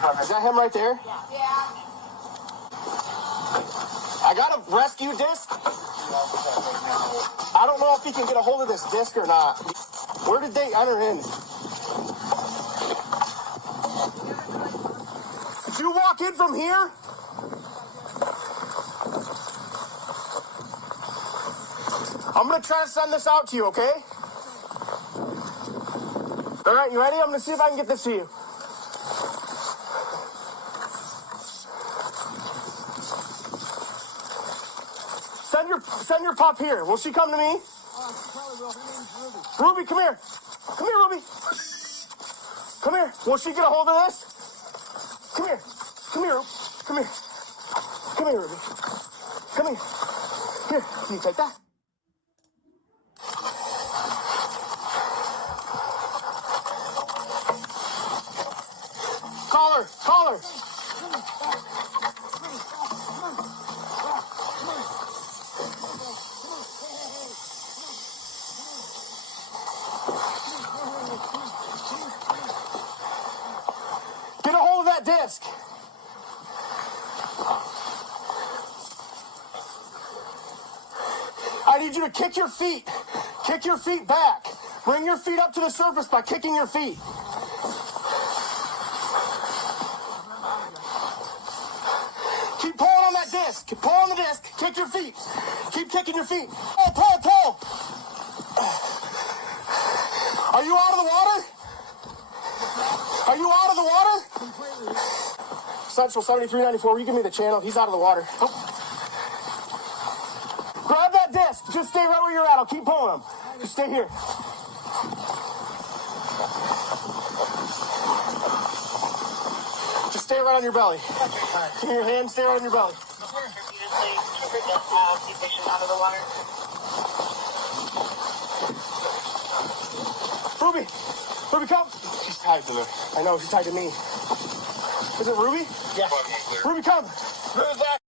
Is that him right there? Yeah. I got a rescue disc. I don't know if he can get a hold of this disc or not. Where did they enter in? Did you walk in from here? I'm going to try to send this out to you, okay? All right, you ready? I'm going to see if I can get this to you. Send your pup here. Will she come to me? Ruby, come here. Come here, Ruby. Come here. Will she get a hold of this? Come here. Come here. Come here. Come here, Ruby. Come here. Here, can you take that? Call her. Call her. Get a hold of that disc. I need you to kick your feet. Kick your feet back. Bring your feet up to the surface by kicking your feet. Keep pulling on that disc. Pull on the disc. Kick your feet. Keep kicking your feet. Pull, pull, pull. Are you out of the water? Are you out of the water? Completely. Central 7394, you give me the channel. He's out of the water. Oh. Grab that disc. Just stay right where you're at. I'll keep pulling him. Just stay here. Just stay right on your belly. Give me your hand. Stay right on your belly. Out of the water. Ruby. Ruby, come. She's tied to me. I know, she's tied to me. Is it Ruby? Yes. Ruby, come. Move that.